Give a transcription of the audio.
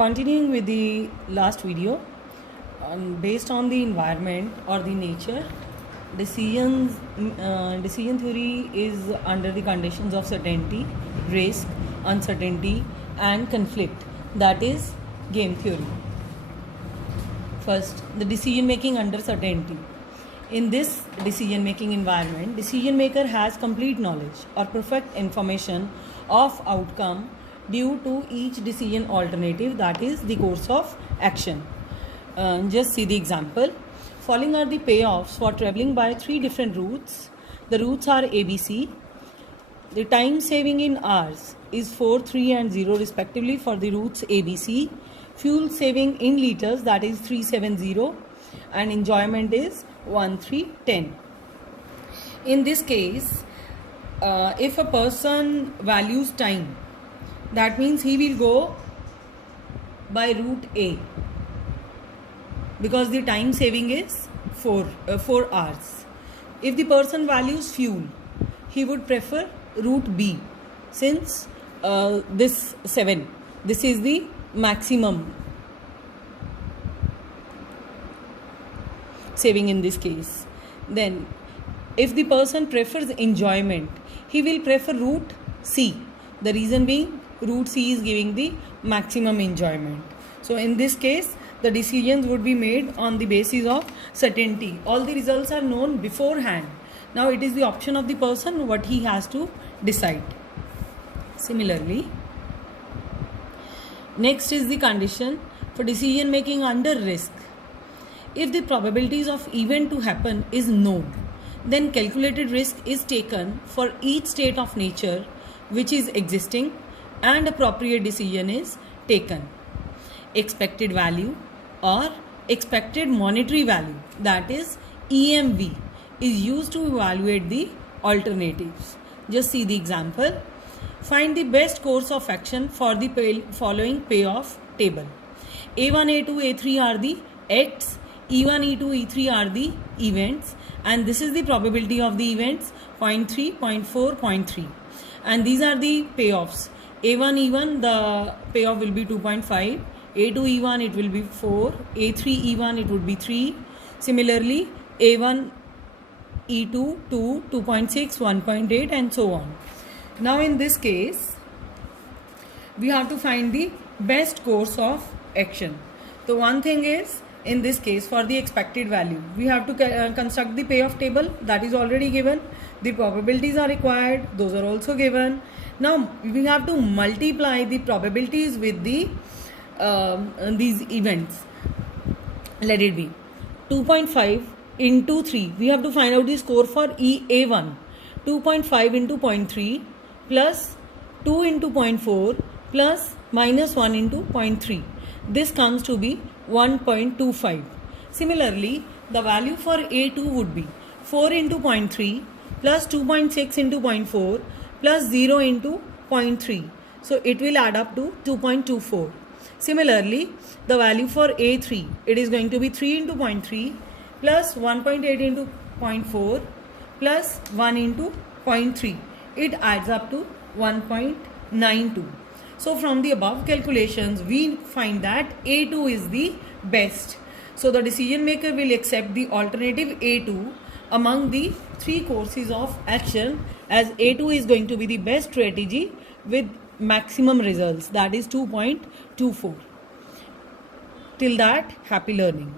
Continuing with the last video, based on the environment or the nature, decision theory is under the conditions of certainty, risk, uncertainty and conflict. That is game theory. First, the decision making under certainty. In this decision making environment, decision maker has complete knowledge or perfect information of outcome due to each decision alternative, that is the course of action. Just see the example. Following are the payoffs for traveling by 3 different routes. The routes are ABC. The time saving in hours is 4, 3 and 0 respectively for the routes ABC. Fuel saving in liters, that is 370, and enjoyment is 1, 3, 10. In this case, if a person values time, that means he will go by route A because the time saving is 4 hours. If the person values fuel, he would prefer route B since this 7, this is the maximum saving in this case. Then if the person prefers enjoyment, he will prefer route C. The reason being route C is giving the maximum enjoyment. So in this case, the decisions would be made on the basis of certainty. All the results are known beforehand. Now it is the option of the person what he has to decide. Similarly, next is the condition for decision making under risk. If the probabilities of event to happen is known, then calculated risk is taken for each state of nature which is existing and appropriate decision is taken. Expected value or expected monetary value, that is EMV, is used to evaluate the alternatives. Just see the example. Find the best course of action for the following payoff table. A1, A2, A3 are the acts, E1, E2, E3 are the events, and this is the probability of the events 0.3, 0.4, 0.3, and these are the payoffs. A1 E1, the payoff will be 2.5, A2 E1 it will be 4, A3 E1 it would be 3. Similarly, A1 E2 2, 2.6, 1.8 and so on. Now in this case, we have to find the best course of action. So one thing is, in this case for the expected value, we have to construct the payoff table, that is already given. The probabilities are required, those are also given. Now we have to multiply the probabilities with the these events. Let it be 2.5 into 3. We have to find out the score for A1. 2.5 into 0.3 plus 2 into 0.4 plus minus 1 into 0.3. This comes to be 1.25. Similarly, the value for A2 would be 4 into 0.3 plus 2.6 into 0.4 plus 0 into 0.3. So it will add up to 2.24. Similarly, the value for A3, it is going to be 3 into 0.3 plus 1.8 into 0.4 plus 1 into 0.3. It adds up to 1.92. So from the above calculations, we find that A2 is the best. So the decision maker will accept the alternative A2 among the 3 courses of action, as A2 is going to be the best strategy with maximum results, that is 2.24. Till that, happy learning.